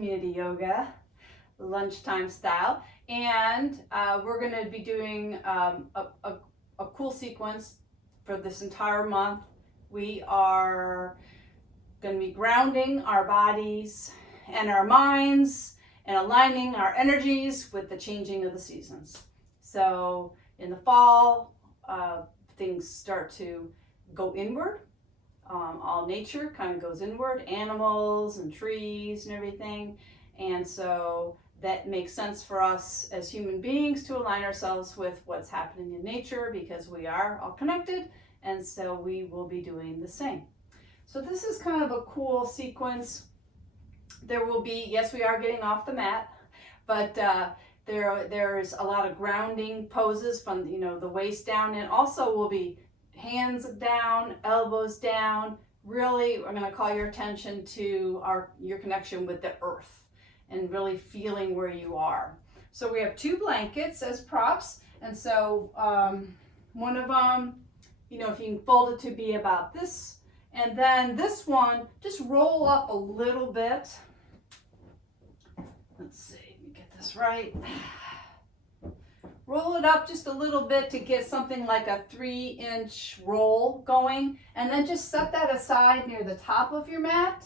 community yoga, lunchtime style, and we're going to be doing a cool sequence for this entire month. We are going to be grounding our bodies and our minds and aligning our energies with the changing of the seasons. So in the fall, things start to go inward. All nature kind of goes inward, animals and trees and everything. And so that makes sense for us as human beings to align ourselves with what's happening in nature, because we are all connected, and so we will be doing the same. So this is kind of a cool sequence. There will be, yes, we are getting off the mat, but there's a lot of grounding poses from the waist down, and also will be hands down, elbows down. Really, I'm going to call your attention to your connection with the earth and really feeling where you are. So we have 2 blankets as props, and so one of them, if you can fold it to be about this, and then this one, just roll up a little bit. Let's see, let me get this right. Roll it up just a little bit to get something like a 3-inch roll going, and then just set that aside near the top of your mat,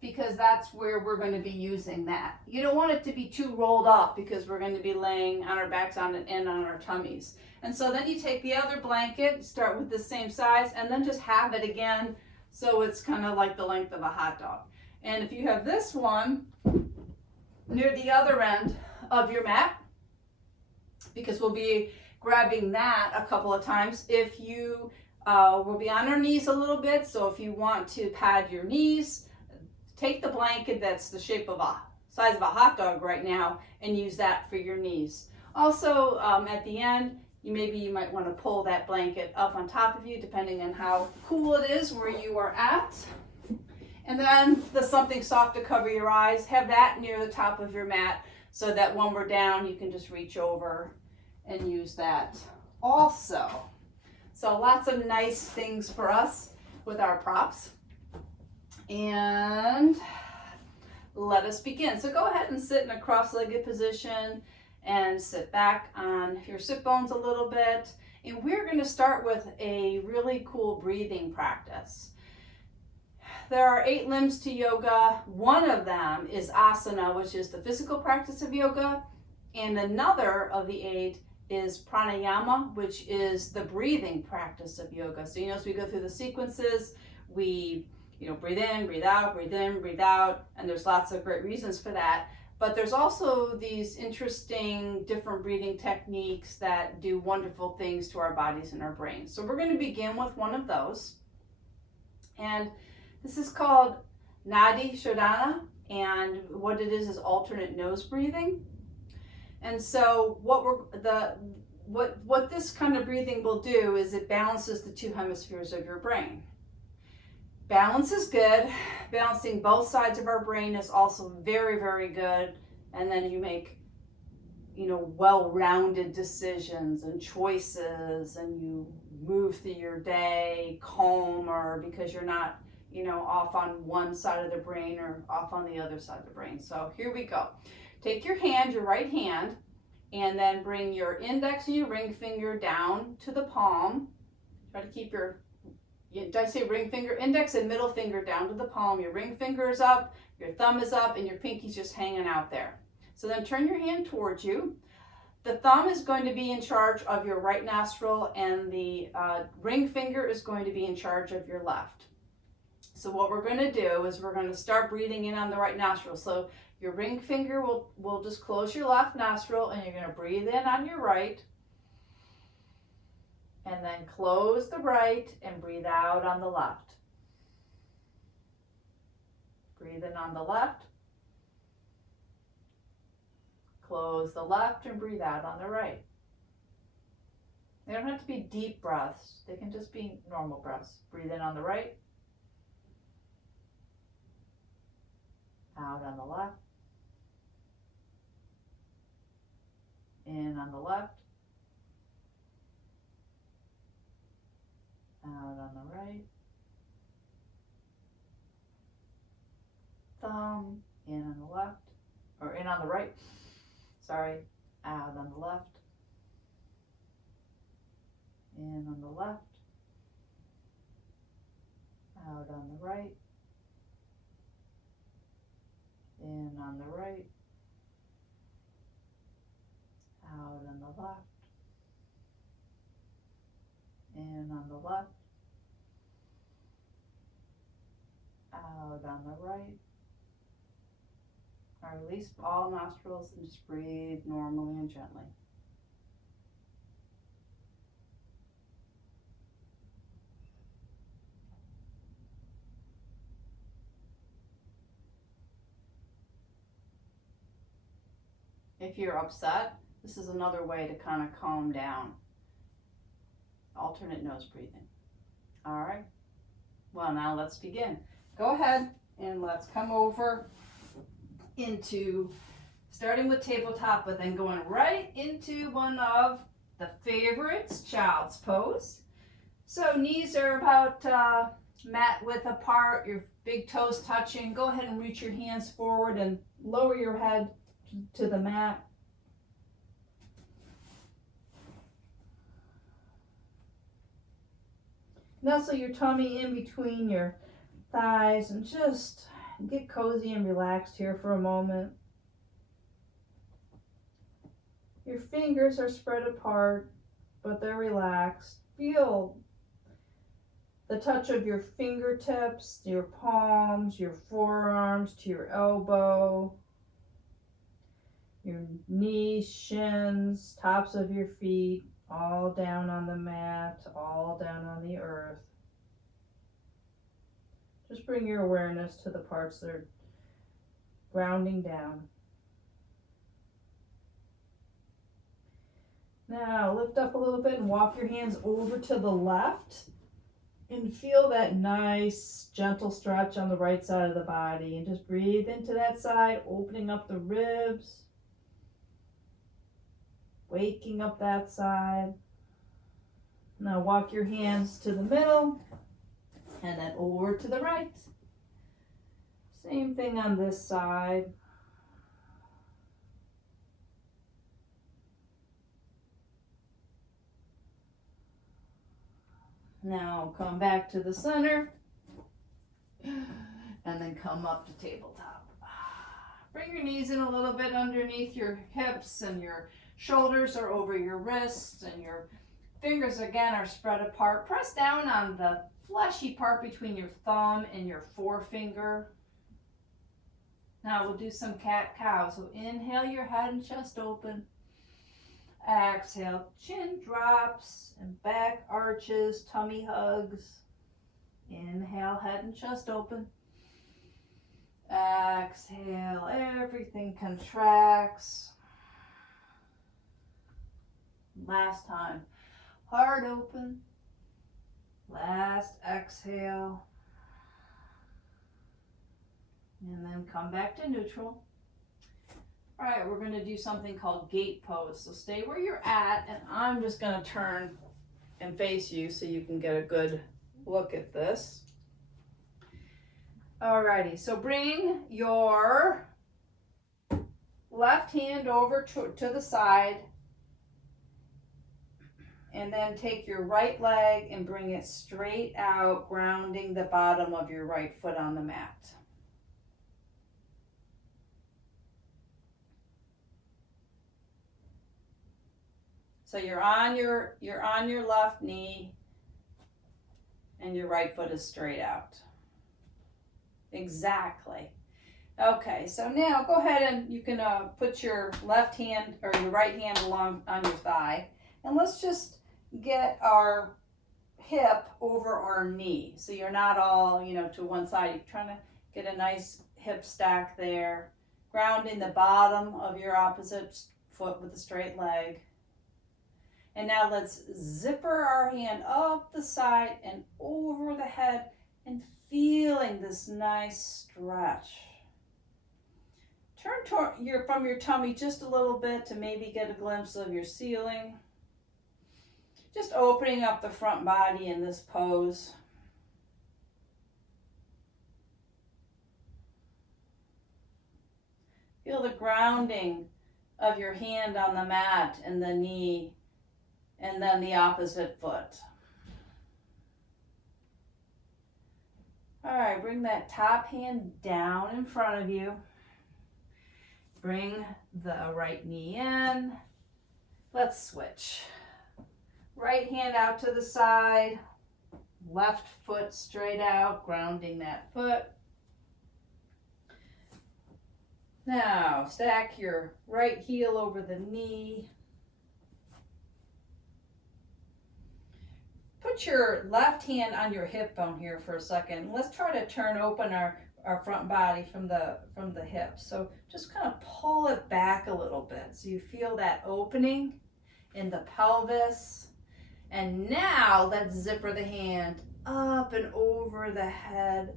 because that's where we're going to be using that. You don't want it to be too rolled up, because we're going to be laying on our backs on it and on our tummies. And so then you take the other blanket, start with the same size, and then just have it again so it's kind of like the length of a hot dog. And if you have this one near the other end of your mat, because we'll be grabbing that a couple of times. If you will be on our knees a little bit, so if you want to pad your knees, take the blanket that's the shape of size of a hot dog right now and use that for your knees. Also, at the end, you might want to pull that blanket up on top of you, depending on how cool it is where you are at. And then something soft to cover your eyes. Have that near the top of your mat, so that when we're down, you can just reach over and use that also. So lots of nice things for us with our props. And let us begin. So go ahead and sit in a cross-legged position and sit back on your sit bones a little bit. And we're going to start with a really cool breathing practice. There are 8 limbs to yoga. One of them is asana, which is the physical practice of yoga. And another of the 8 is pranayama, which is the breathing practice of yoga. So, as we go through the sequences, we, breathe in, breathe out, breathe in, breathe out. And there's lots of great reasons for that. But there's also these interesting different breathing techniques that do wonderful things to our bodies and our brains. So we're going to begin with one of those. And this is called Nadi, shodana, and what it is alternate nose breathing. And so what this kind of breathing will do is it balances the 2 hemispheres of your brain. Balance is good. Balancing both sides of our brain is also very, very good. And then you make, well-rounded decisions and choices, and you move through your day calmer because you're not off on one side of the brain or off on the other side of the brain. So here we go. Take your right hand, and then bring your index and your ring finger down to the palm. Try to keep did I say ring finger? Index and middle finger down to the palm. Your ring finger is up, your thumb is up, and your pinky's just hanging out there. So then turn your hand towards you. The thumb is going to be in charge of your right nostril, and the ring finger is going to be in charge of your left. So what we're going to do is we're going to start breathing in on the right nostril. So your ring finger will just close your left nostril, and you're going to breathe in on your right. And then close the right and breathe out on the left. Breathe in on the left. Close the left and breathe out on the right. They don't have to be deep breaths. They can just be normal breaths. Breathe in on the right. Out on the left. In on the left. Out on the right. Thumb In on the left, or in on the right, sorry, out on the left, in on the left, out on the right, in on the right, out on the left, in on the left, out on the right. Or release all nostrils and just breathe normally and gently. If you're upset, this is another way to kind of calm down. Alternate nose breathing. All right. Well, now let's begin. Go ahead and let's come over into starting with tabletop, but then going right into one of the favorites, child's pose. So knees are about mat width apart, your big toes touching. Go ahead and reach your hands forward and lower your head to the mat. Nestle your tummy in between your thighs and just get cozy and relaxed here for a moment. Your fingers are spread apart, but they're relaxed. Feel the touch of your fingertips, your palms, your forearms to your elbow, your knees, shins, tops of your feet, all down on the mat, all down on the earth. Just bring your awareness to the parts that are grounding down. Now lift up a little bit and walk your hands over to the left and feel that nice gentle stretch on the right side of the body, and just breathe into that side, opening up the ribs, waking up that side. Now walk your hands to the middle and then over to the right. Same thing on this side. Now come back to the center and then come up to tabletop. Bring your knees in a little bit underneath your hips, and your shoulders are over your wrists, and your fingers again are spread apart. Press down on the fleshy part between your thumb and your forefinger. Now we'll do some cat-cow. So inhale, your head and chest open. Exhale, chin drops and back arches, tummy hugs. Inhale, head and chest open. Exhale, everything contracts. Last time, heart open. Last exhale. And then come back to neutral. All right, we're going to do something called gate pose. So stay where you're at, and I'm just going to turn and face you so you can get a good look at this. Alrighty, so bring your left hand over to the side, and then take your right leg and bring it straight out, grounding the bottom of your right foot on the mat. So you're on your left knee and your right foot is straight out. Exactly. Okay, so now go ahead and you can put your left hand or your right hand along on your thigh, and let's just get our hip over our knee. So you're not all, to one side. You're trying to get a nice hip stack there, grounding the bottom of your opposite foot with a straight leg. And now let's zipper our hand up the side and over the head and feeling this nice stretch. Turn from your tummy just a little bit to maybe get a glimpse of your ceiling. Just opening up the front body in this pose. Feel the grounding of your hand on the mat and the knee, and then the opposite foot. All right, bring that top hand down in front of you. Bring the right knee in. Let's switch. Right hand out to the side, left foot straight out, grounding that foot. Now, stack your right heel over the knee. Put your left hand on your hip bone here for a second. Let's try to turn open our front body from the hips. So just kind of pull it back a little bit so you feel that opening in the pelvis. And now let's zipper the hand up and over the head,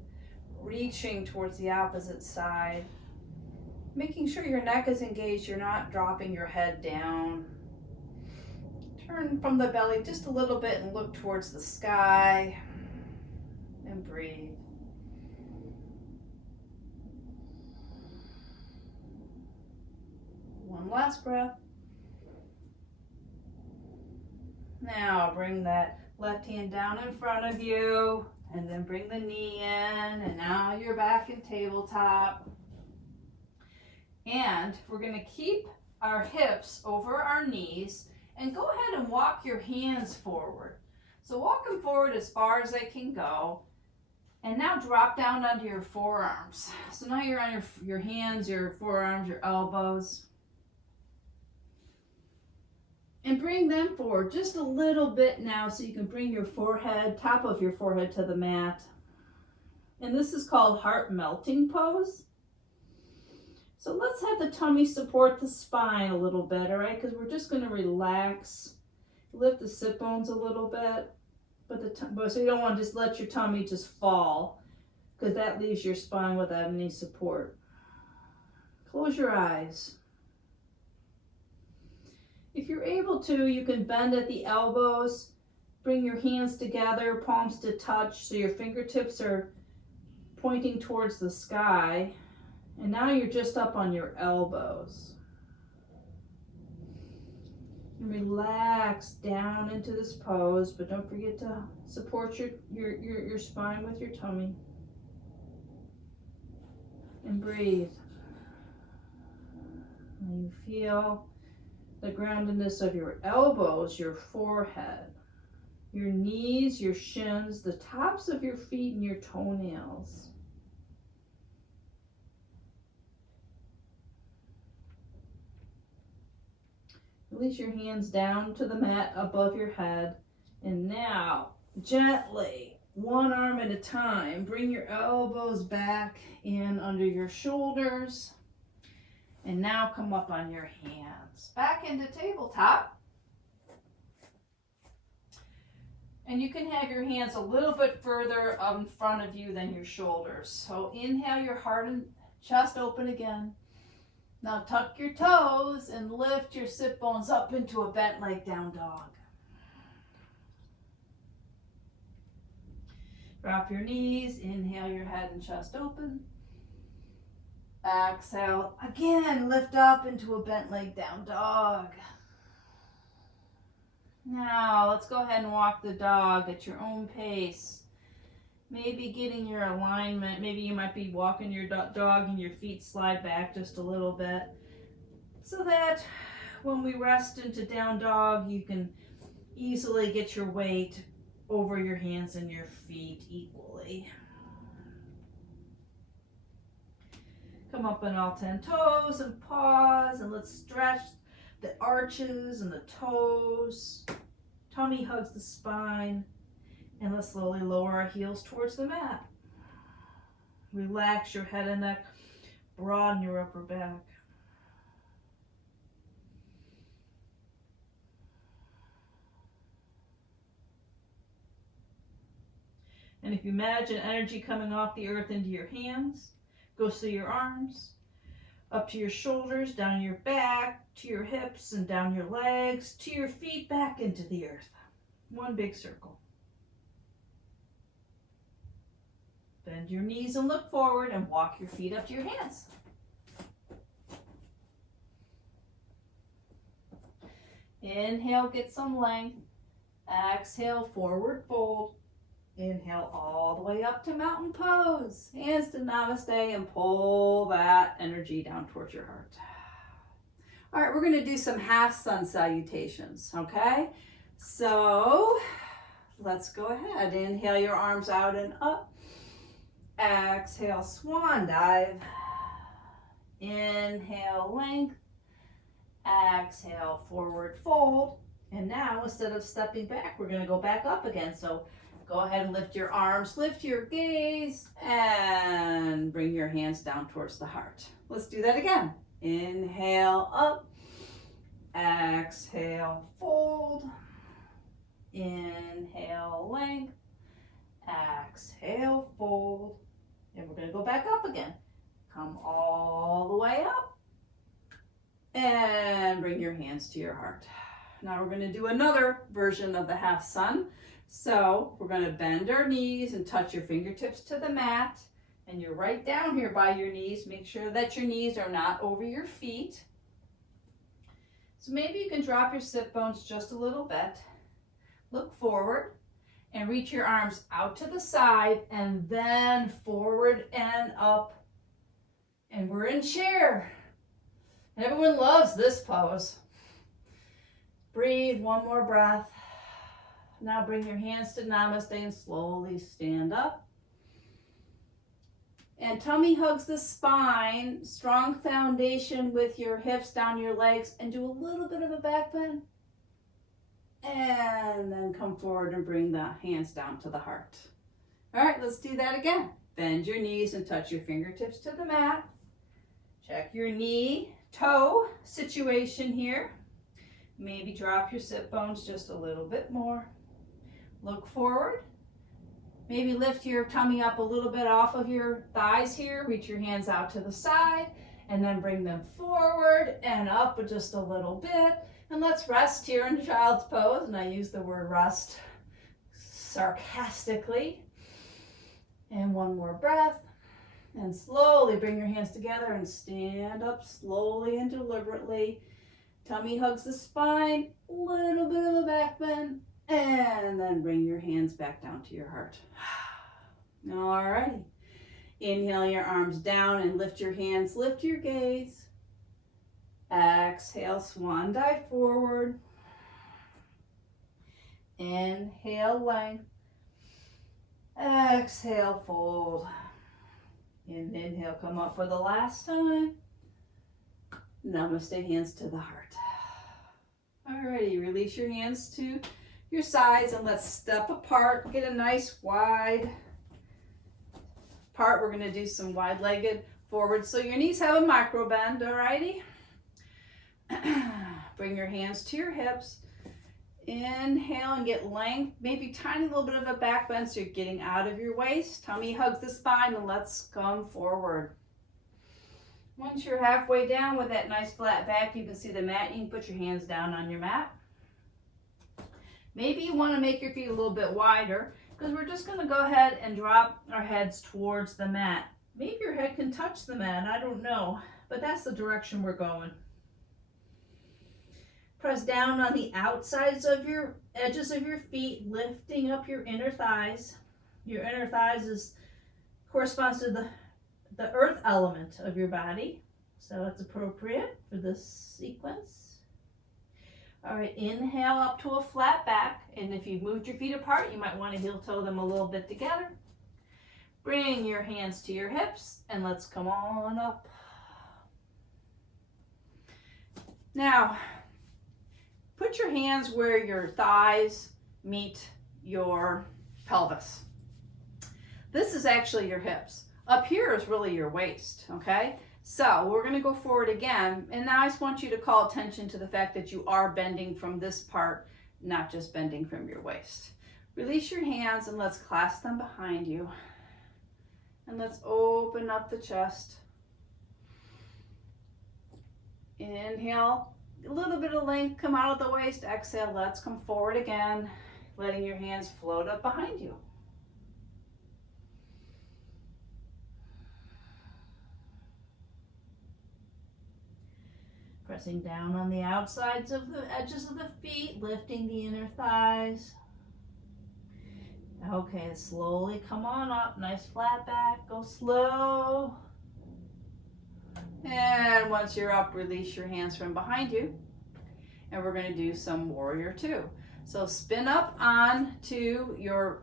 reaching towards the opposite side. Making sure your neck is engaged, you're not dropping your head down. Turn from the belly just a little bit and look towards the sky and breathe. One last breath. Now bring that left hand down in front of you and then bring the knee in, and now you're back in tabletop. And we're going to keep our hips over our knees and go ahead and walk your hands forward. So walk them forward as far as they can go. And now drop down onto your forearms. So now you're on your hands, your forearms, your elbows. And bring them forward just a little bit now so you can bring your forehead, top of your forehead to the mat. And this is called heart melting pose. So let's have the tummy support the spine a little bit, all right? Because we're just going to relax, lift the sit bones a little bit, but so you don't want to just let your tummy just fall, because that leaves your spine without any support. Close your eyes. If you're able to, you can bend at the elbows, bring your hands together, palms to touch, so your fingertips are pointing towards the sky. And now you're just up on your elbows. And relax down into this pose, but don't forget to support your spine with your tummy. And breathe. And you feel the groundedness of your elbows, your forehead, your knees, your shins, the tops of your feet, and your toenails. Release your hands down to the mat above your head. And now, gently, one arm at a time, bring your elbows back in under your shoulders. And now come up on your hands. Back into tabletop. And you can have your hands a little bit further in front of you than your shoulders. So inhale your heart and chest open again. Now tuck your toes and lift your sit bones up into a bent leg down dog. Drop your knees, inhale your head and chest open. Exhale, again, lift up into a bent leg down dog. Now let's go ahead and walk the dog at your own pace. Maybe getting your alignment. Maybe you might be walking your dog and your feet slide back just a little bit, so that when we rest into down dog, you can easily get your weight over your hands and your feet equally. Come up on all 10 toes and pause, and let's stretch the arches and the toes. Tummy hugs the spine. And let's slowly lower our heels towards the mat. Relax your head and neck. Broaden your upper back. And if you imagine energy coming off the earth into your hands, goes through your arms, up to your shoulders, down your back, to your hips, and down your legs, to your feet, back into the earth. One big circle. Bend your knees and look forward and walk your feet up to your hands. Inhale, get some length. Exhale, forward fold. Inhale all the way up to mountain pose. Hands to namaste and pull that energy down towards your heart. All right, we're going to do some half sun salutations, okay? So let's go ahead. Inhale your arms out and up. Exhale, swan dive. Inhale, length. Exhale, forward fold. And now, instead of stepping back, we're going to go back up again. So go ahead and lift your arms, lift your gaze, and bring your hands down towards the heart. Let's do that again. Inhale, up. Exhale, fold. Inhale, length. Exhale, fold. And we're going to go back up again. Come all the way up. And bring your hands to your heart. Now we're going to do another version of the half sun. So we're going to bend our knees and touch your fingertips to the mat. And you're right down here by your knees. Make sure that your knees are not over your feet. So maybe you can drop your sit bones just a little bit. Look forward and reach your arms out to the side and then forward and up. And we're in chair. And everyone loves this pose. Breathe, one more breath. Now bring your hands to namaste and slowly stand up. And tummy hugs the spine, strong foundation with your hips down your legs, and do a little bit of a back bend. And then come forward and bring the hands down to the heart. All right, let's do that again. Bend your knees and touch your fingertips to the mat. Check your knee, toe situation here. Maybe drop your sit bones just a little bit more. Look forward. Maybe lift your tummy up a little bit off of your thighs here. Reach your hands out to the side and then bring them forward and up just a little bit. And let's rest here in child's pose. And I use the word rest sarcastically. And one more breath. And slowly bring your hands together and stand up slowly and deliberately. Tummy hugs the spine, a little bit of a back bend, and then bring your hands back down to your heart. All righty. Inhale your arms down and lift your hands, lift your gaze. Exhale, swan dive forward. Inhale, length. Exhale, fold. And inhale, come up for the last time. Namaste, hands to the heart. Alrighty, release your hands to your sides and let's step apart. Get a nice wide part. We're going to do some wide-legged forward. So your knees have a micro bend, alrighty? Bring your hands to your hips. Inhale and get length, maybe tiny little bit of a back bend so you're getting out of your waist. Tummy hugs the spine and let's come forward. Once you're halfway down with that nice flat back, you can see the mat. You can put your hands down on your mat. Maybe you want to make your feet a little bit wider because we're just going to go ahead and drop our heads towards the mat. Maybe your head can touch the mat, I don't know, but that's the direction we're going. Press down on the outsides of your edges of your feet, lifting up your inner thighs. Your inner thighs corresponds to the earth element of your body, so it's appropriate for this sequence. All right, inhale up to a flat back, and if you've moved your feet apart, you might want to heel toe them a little bit together. Bring your hands to your hips, and let's come on up. Now, put your hands where your thighs meet your pelvis. This is actually your hips. Up here is really your waist, okay? So we're going to go forward again, and now I just want you to call attention to the fact that you are bending from this part, not just bending from your waist. Release your hands and let's clasp them behind you. And let's open up the chest. Inhale, a little bit of length, come out of the waist. Exhale, let's come forward again, letting your hands float up behind you. Pressing down on the outsides of the edges of the feet, lifting the inner thighs. Okay, slowly come on up. Nice flat back. Go slow. And once you're up, release your hands from behind you. And we're going to do some warrior two. So spin up onto your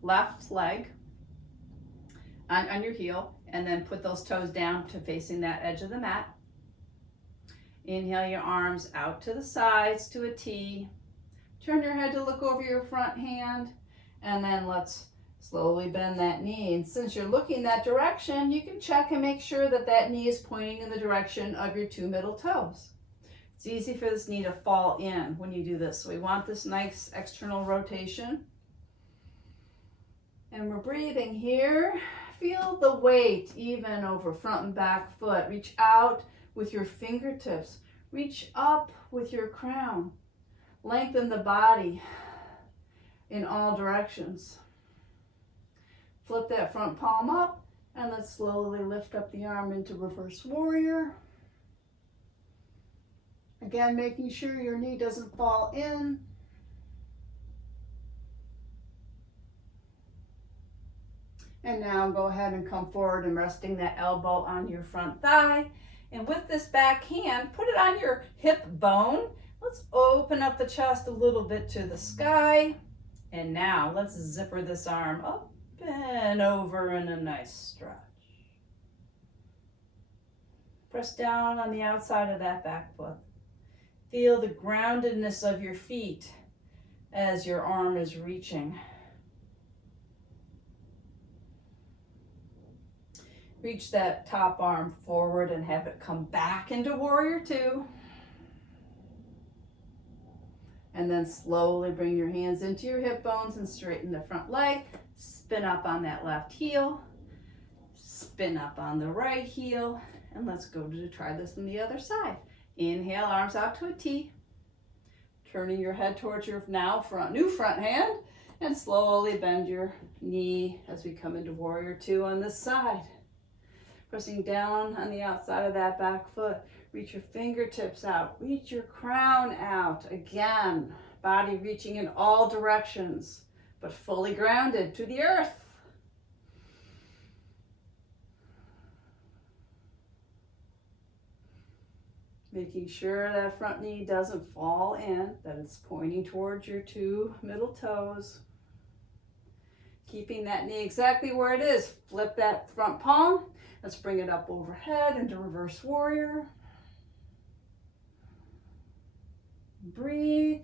left leg on your heel, and then put those toes down to facing that edge of the mat. Inhale your arms out to the sides to a T. Turn your head to look over your front hand, and then let's slowly bend that knee. And since you're looking that direction, you can check and make sure that that knee is pointing in the direction of your two middle toes. It's easy for this knee to fall in when you do this. So we want this nice external rotation. And we're breathing here. Feel the weight even over front and back foot. Reach out with your fingertips. Reach up with your crown. Lengthen the body in all directions. Flip that front palm up, and let's slowly lift up the arm into reverse warrior. Again, making sure your knee doesn't fall in. And now go ahead and come forward and resting that elbow on your front thigh. And with this back hand, put it on your hip bone. Let's open up the chest a little bit to the sky. And now let's zipper this arm up and over in a nice stretch. Press down on the outside of that back foot. Feel the groundedness of your feet as your arm is reaching. Reach that top arm forward and have it come back into warrior two. And then slowly bring your hands into your hip bones and straighten the front leg. Spin up on that left heel. Spin up on the right heel. And let's go to try this on the other side. Inhale, arms out to a T. Turning your head towards your new front hand. And slowly bend your knee as we come into warrior two on this side. Pressing down on the outside of that back foot. Reach your fingertips out. Reach your crown out. Again, body reaching in all directions, but fully grounded to the earth. Making sure that front knee doesn't fall in, that it's pointing towards your two middle toes. Keeping that knee exactly where it is. Flip that front palm. Let's bring it up overhead into reverse warrior. Breathe.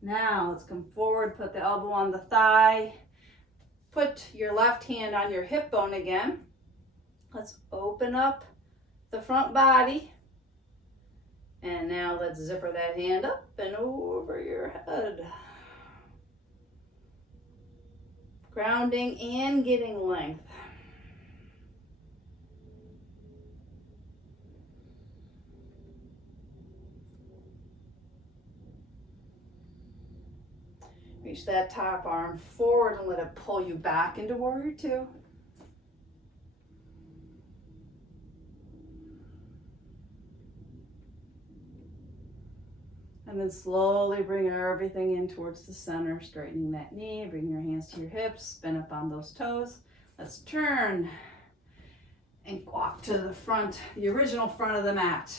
Now let's come forward, put the elbow on the thigh. Put your left hand on your hip bone again. Let's open up the front body. And now let's zipper that hand up and over your head. Grounding and getting length. Reach that top arm forward and let it pull you back into warrior two. And then slowly bring everything in towards the center, straightening that knee, bring your hands to your hips, spin up on those toes. Let's turn and walk to the front, the original front of the mat.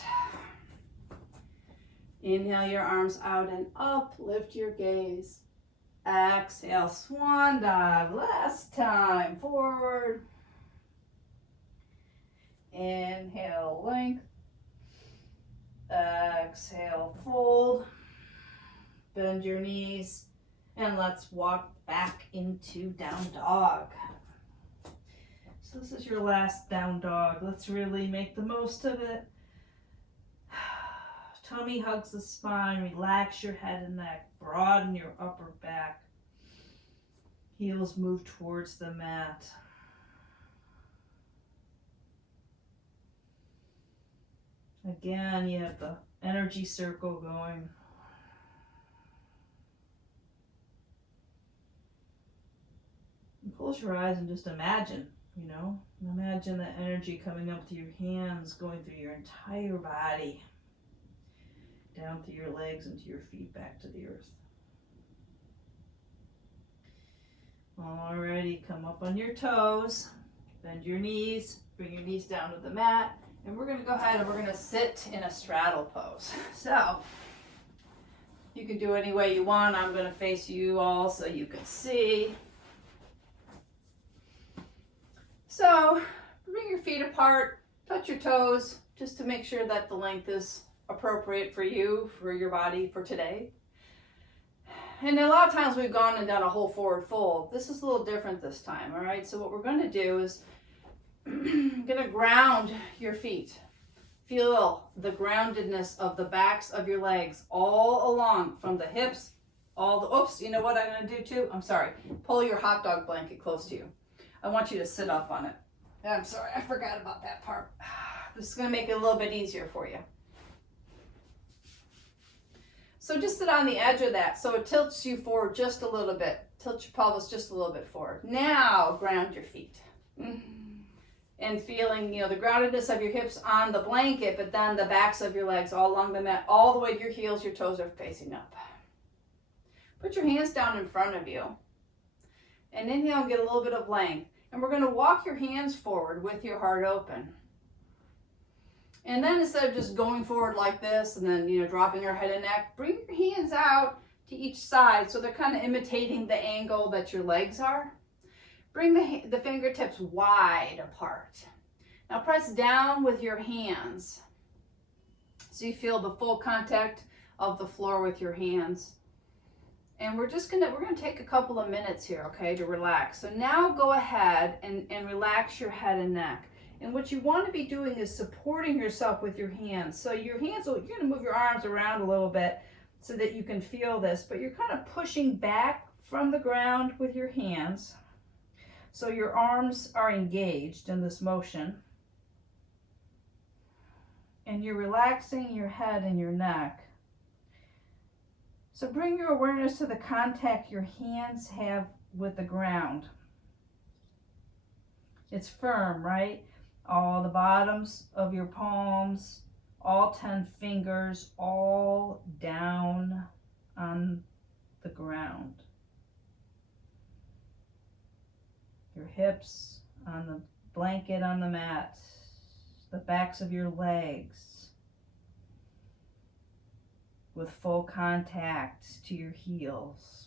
Inhale your arms out and up, lift your gaze. Exhale, swan dive, last time, forward. Inhale, length. Exhale, fold. Bend your knees. And let's walk back into down dog. So this is your last down dog. Let's really make the most of it. Tummy hugs the spine. Relax your head and neck. Broaden your upper back. Heels move towards the mat. Again, you have the energy circle going. close your eyes and just imagine, imagine the energy coming up to your hands, going through your entire body, down through your legs and to your feet, back to the earth. Alrighty, come up on your toes, bend your knees, bring your knees down to the mat, and we're going to go ahead and we're going to sit in a straddle pose. So, you can do any way you want. I'm going to face you all so you can see. So, bring your feet apart, touch your toes, just to make sure that the length is appropriate for you, for your body, for today. And a lot of times we've gone and done a whole forward fold. This is a little different this time, all right? So what we're going to do is going to ground your feet. Feel the groundedness of the backs of your legs all along from the hips, oops, you know what I'm going to do too? I'm sorry. Pull your hot dog blanket close to you. I want you to sit up on it. I'm sorry, I forgot about that part. This is going to make it a little bit easier for you. So just sit on the edge of that so it tilts you forward just a little bit. Tilt your pelvis just a little bit forward. Now ground your feet. And feeling, the groundedness of your hips on the blanket, but then the backs of your legs all along the mat, all the way to your heels, your toes are facing up. Put your hands down in front of you. And inhale and get a little bit of length. And we're going to walk your hands forward with your heart open. And then instead of just going forward like this and then, dropping your head and neck, bring your hands out to each side so they're kind of imitating the angle that your legs are. Bring the fingertips wide apart. Now press down with your hands so you feel the full contact of the floor with your hands. And we're going to take a couple of minutes here, okay, to relax. So now go ahead and relax your head and neck. And what you want to be doing is supporting yourself with your hands. So your hands, you're going to move your arms around a little bit so that you can feel this, but you're kind of pushing back from the ground with your hands. So your arms are engaged in this motion. And you're relaxing your head and your neck. So bring your awareness to the contact your hands have with the ground. It's firm, right? All the bottoms of your palms, all 10 fingers, all down on the ground. Your hips on the blanket on the mat, the backs of your legs with full contact to your heels.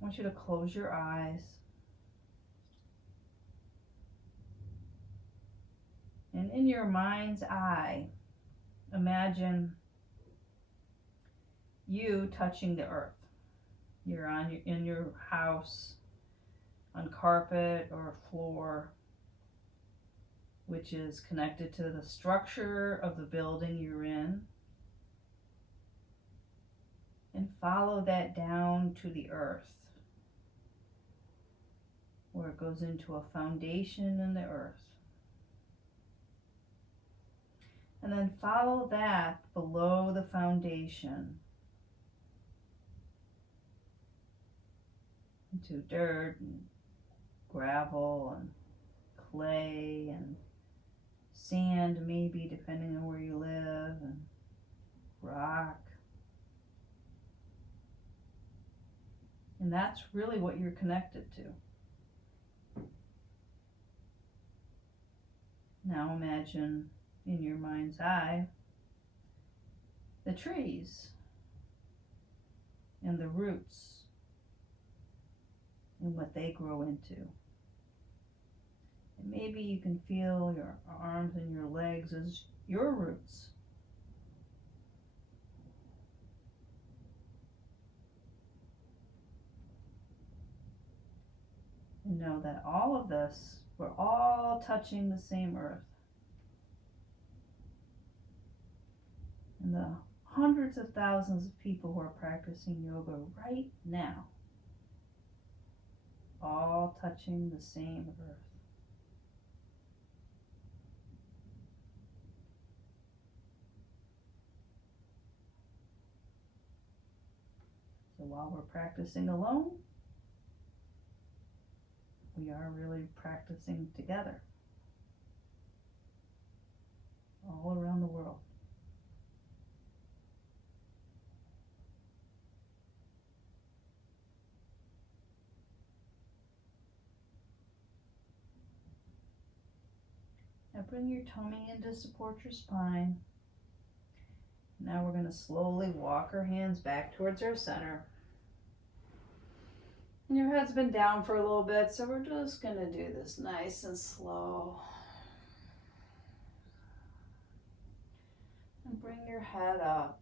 I want you to close your eyes. And in your mind's eye, imagine you touching the earth. You're in your house, on carpet or floor, which is connected to the structure of the building you're in. And follow that down to the earth, where it goes into a foundation in the earth. And then follow that below the foundation into dirt and gravel and clay and sand, maybe, depending on where you live, and rock. And that's really what you're connected to. Now imagine in your mind's eye the trees and the roots and what they grow into. And maybe you can feel your arms and your legs as your roots. And know that all of this, we're all touching the same earth. And the hundreds of thousands of people who are practicing yoga right now, all touching the same earth. So while we're practicing alone, we are really practicing together all around the world. Now bring your tummy in to support your spine. Now we're going to slowly walk our hands back towards our center. And your head's been down for a little bit, so we're just going to do this nice and slow. And bring your head up.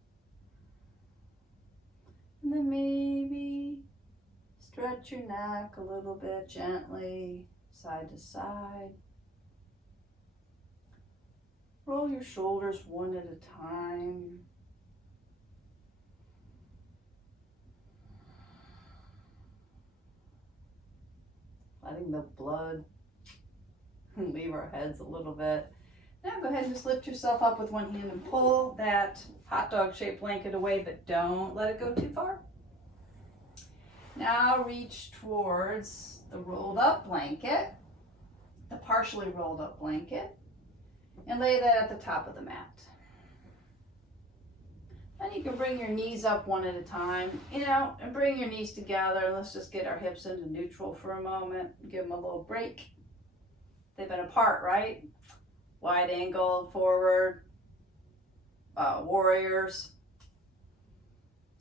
And then maybe stretch your neck a little bit gently, side to side. Roll your shoulders one at a time. Letting the blood leave our heads a little bit. Now go ahead and just lift yourself up with one hand and pull that hot dog shaped blanket away, but don't let it go too far. Now reach towards the rolled up blanket, the partially rolled up blanket, and lay that at the top of the mat. Then you can bring your knees up one at a time, and bring your knees together. Let's just get our hips into neutral for a moment. Give them a little break. They've been apart, right? Wide angle, forward, warriors,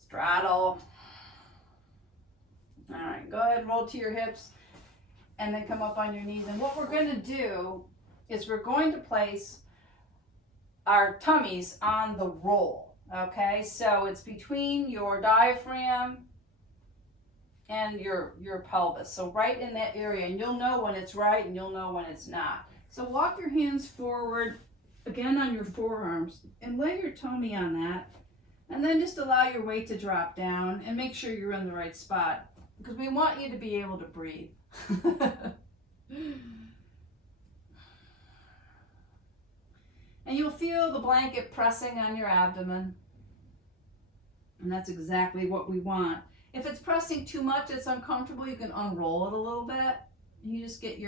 straddle. All right, go ahead and roll to your hips and then come up on your knees. And what we're going to do is we're going to place our tummies on the roll, okay? So it's between your diaphragm and your pelvis. So right in that area, and you'll know when it's right and you'll know when it's not. So walk your hands forward, again on your forearms, and lay your tummy on that. And then just allow your weight to drop down and make sure you're in the right spot, because we want you to be able to breathe. And you'll feel the blanket pressing on your abdomen. And that's exactly what we want. If it's pressing too much, it's uncomfortable, you can unroll it a little bit. And you just get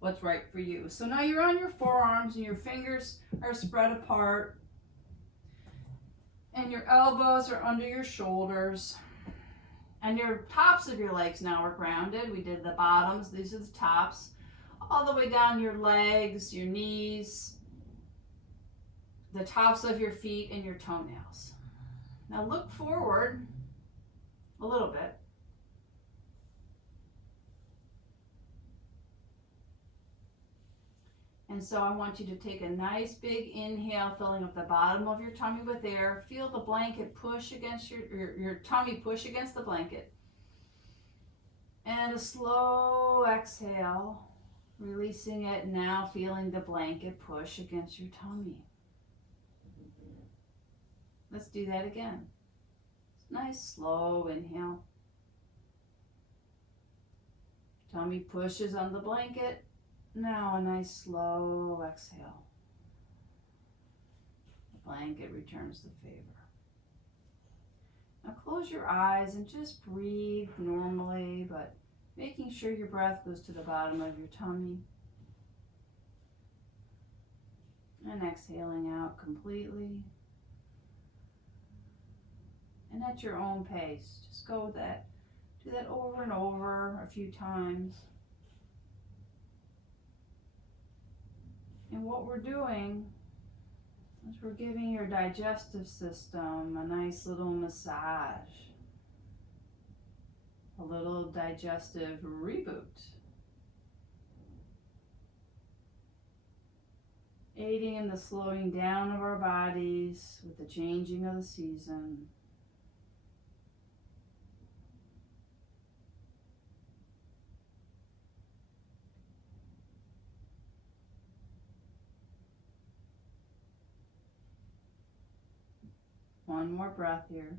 what's right for you. So now you're on your forearms and your fingers are spread apart. And your elbows are under your shoulders. And your tops of your legs now are grounded. We did the bottoms, these are the tops. All the way down your legs, your knees, the tops of your feet, and your toenails. Now look forward a little bit. And so I want you to take a nice big inhale, filling up the bottom of your tummy with air. Feel the blanket push against your tummy push against the blanket. And a slow exhale, releasing it, now feeling the blanket push against your tummy. Let's do that again. Nice slow inhale. Tummy pushes on the blanket. Now a nice slow exhale. The blanket returns the favor. Now close your eyes and just breathe normally, but making sure your breath goes to the bottom of your tummy. And exhaling out completely. And at your own pace, just do that over and over a few times. And what we're doing is we're giving your digestive system a nice little massage, a little digestive reboot, aiding in the slowing down of our bodies with the changing of the season. One more breath here.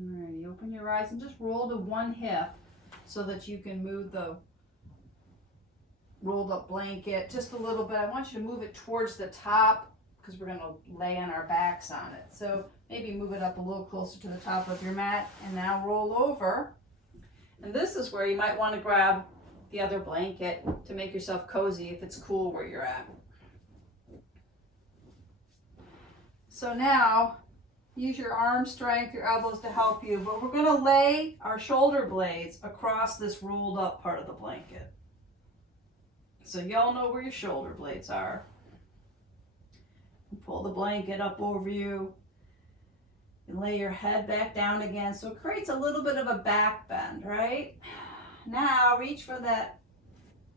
Alrighty, open your eyes and just roll to one hip so that you can move the rolled up blanket just a little bit. I want you to move it towards the top because we're going to lay on our backs on it. So maybe move it up a little closer to the top of your mat, and now roll over. And this is where you might want to grab the other blanket to make yourself cozy if it's cool where you're at. So now, use your arm strength, your elbows to help you, but we're going to lay our shoulder blades across this rolled up part of the blanket. So y'all know where your shoulder blades are. Pull the blanket up over you and lay your head back down again. So it creates a little bit of a back bend, right? Now reach for that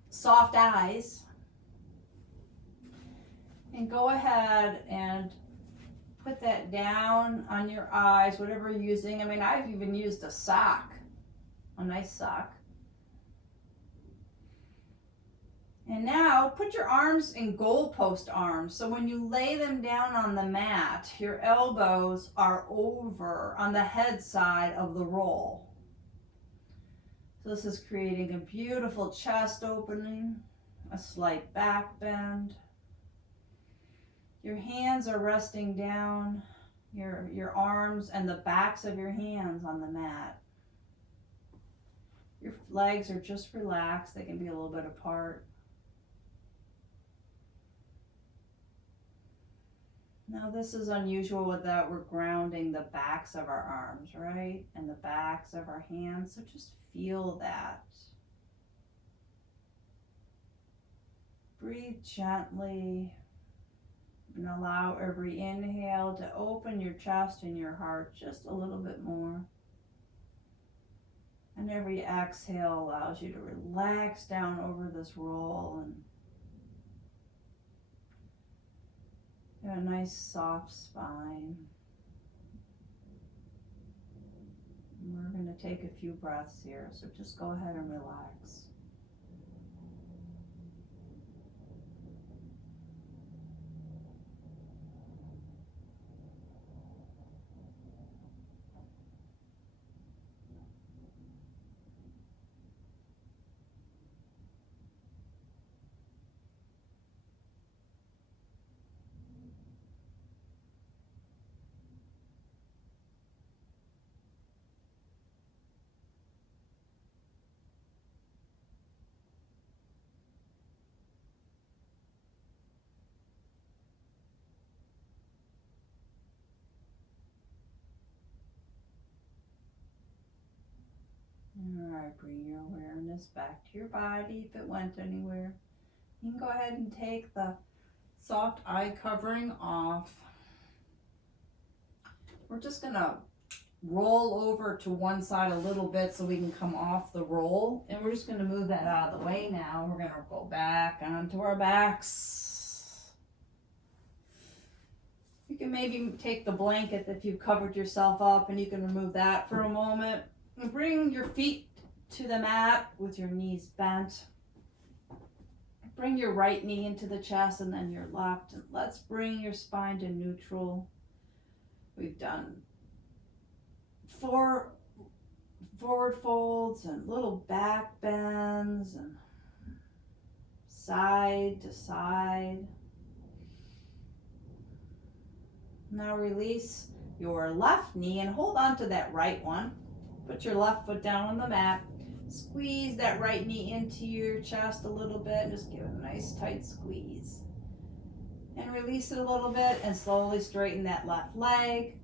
soft eyes and go ahead and put that down on your eyes, whatever you're using. I mean, I've even used a sock, a nice sock. And now put your arms in goalpost arms. So when you lay them down on the mat, your elbows are over on the head side of the roll. So this is creating a beautiful chest opening, a slight back bend. Your hands are resting down, your arms and the backs of your hands on the mat. Your legs are just relaxed. They can be a little bit apart. Now this is unusual with that we're grounding the backs of our arms, right? And the backs of our hands. So just feel that. Breathe gently and allow every inhale to open your chest and your heart just a little bit more. And every exhale allows you to relax down over this roll and have a nice soft spine. And we're going to take a few breaths here, so just go ahead and relax. All right, bring your awareness back to your body if it went anywhere. You can go ahead and take the soft eye covering off. We're just going to roll over to one side a little bit so we can come off the roll. And we're just going to move that out of the way now. We're going to go back onto our backs. You can maybe take the blanket that you've covered yourself up and you can remove that for a moment. And bring your feet to the mat with your knees bent. Bring your right knee into the chest and then your left. And let's bring your spine to neutral. We've done 4 forward folds and little back bends and side to side. Now release your left knee and hold on to that right one. Put your left foot down on the mat. Squeeze that right knee into your chest a little bit and just give it a nice tight squeeze. And release it a little bit and slowly straighten that left leg.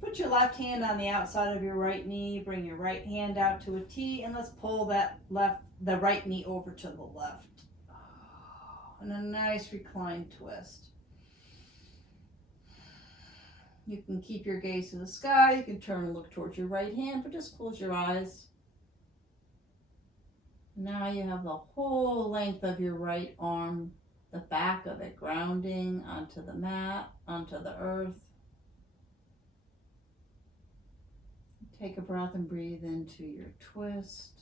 Put your left hand on the outside of your right knee. Bring your right hand out to a T and let's pull the right knee over to the left. And a nice reclined twist. You can keep your gaze to the sky. You can turn and look towards your right hand, but just close your eyes. Now you have the whole length of your right arm, the back of it grounding onto the mat, onto the earth. Take a breath and breathe into your twist.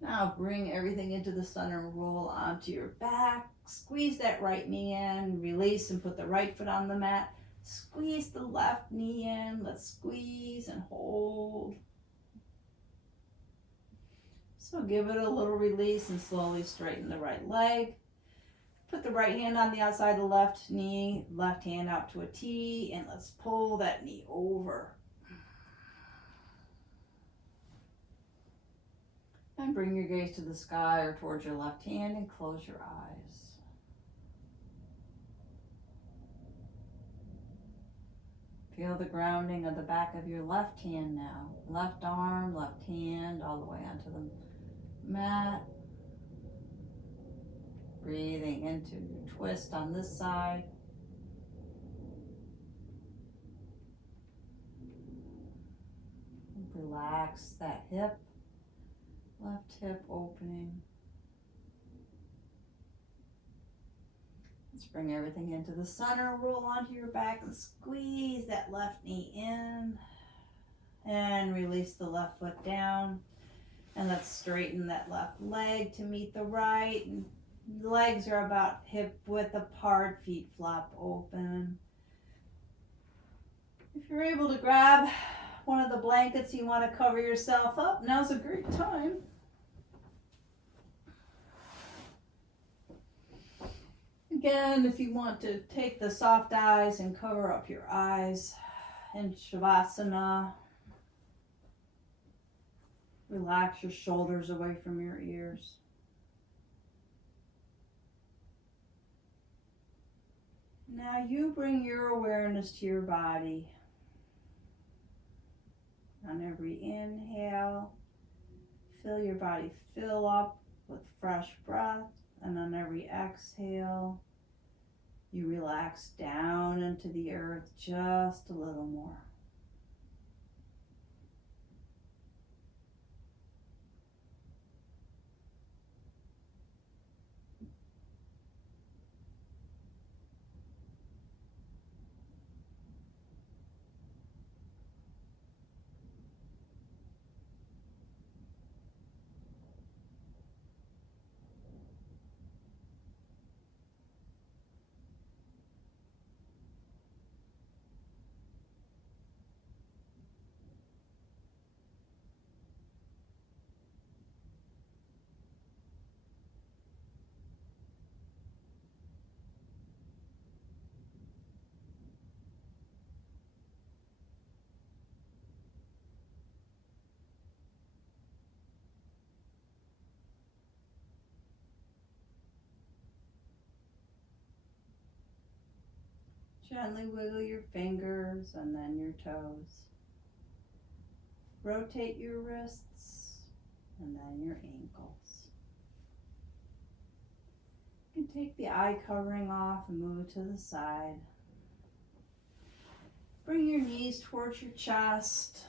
Now bring everything into the center and roll onto your back. Squeeze that right knee in, release and put the right foot on the mat. Squeeze the left knee in. Let's squeeze and hold. So give it a little release and slowly straighten the right leg. Put the right hand on the outside of the left knee, left hand out to a T, and let's pull that knee over. And bring your gaze to the sky or towards your left hand and close your eyes. Feel the grounding of the back of your left hand now. Left arm, left hand, all the way onto the mat. Breathing into your twist on this side. Relax that hip, left hip opening. Let's bring everything into the center, roll onto your back and squeeze that left knee in. And release the left foot down. And let's straighten that left leg to meet the right. And legs are about hip width apart, feet flop open. If you're able to grab one of the blankets you want to cover yourself up, now's a great time. Again, if you want to take the soft eyes and cover up your eyes in shavasana, relax your shoulders away from your ears. Now you bring your awareness to your body. On every inhale, feel your body fill up with fresh breath, and on every exhale, you relax down into the earth just a little more. Gently wiggle your fingers and then your toes. Rotate your wrists and then your ankles. You can take the eye covering off and move it to the side. Bring your knees towards your chest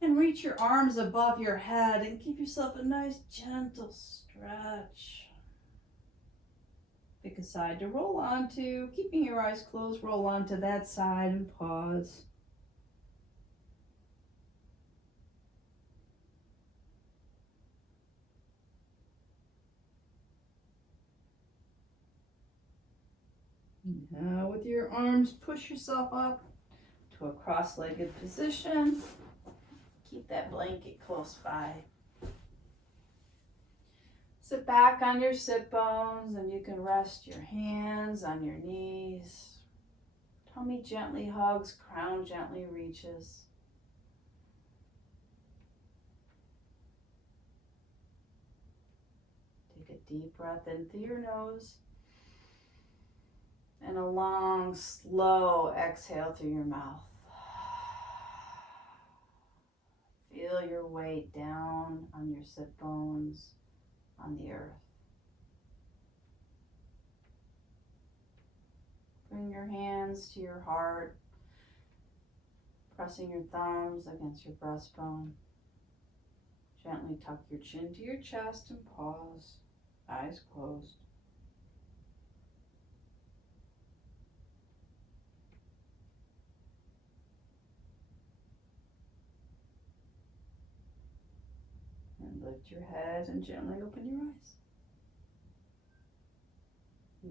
and reach your arms above your head and give yourself a nice gentle stretch. Pick a side to roll onto, keeping your eyes closed, roll onto that side and pause. Now with your arms, push yourself up to a cross-legged position. Keep that blanket close by. Sit back on your sit bones and you can rest your hands on your knees. Tummy gently hugs, crown gently reaches. Take a deep breath in through your nose and a long, slow exhale through your mouth. Feel your weight down on your sit bones, on the earth. Bring your hands to your heart, pressing your thumbs against your breastbone. Gently tuck your chin to your chest and pause, eyes closed. And lift your head and gently open your eyes.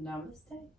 Namaste.